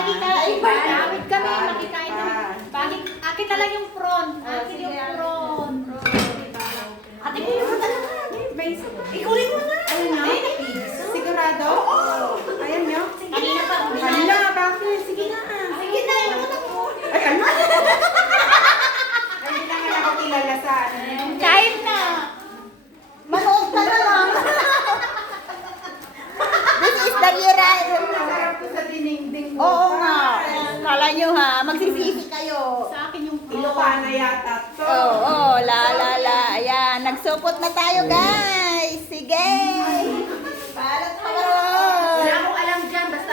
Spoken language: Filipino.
lagi kain. Gamit kami, makikain kami. Bakit? Akin na lang yung front. Akin yung front. Ate, kunin mo talaga. Ikunin mo na. Ayun na? Sigurado? Oo. Ayan nyo? Kanina pa. Hala, bakit? Sige na. Sige na, yung una ko. Ay, ano? Ay, hindi na nga nakakilala sa ano nyo. Kain na. Manood ka na lang. This is the liray. Nasarap ko sa dinengding ko. Oo nga. Kala nyo ha, magsisisi kayo. Sa akin yung Ilocana yata to. Oo, la la la. Ayan, nagsupot na tayo guys. Sige.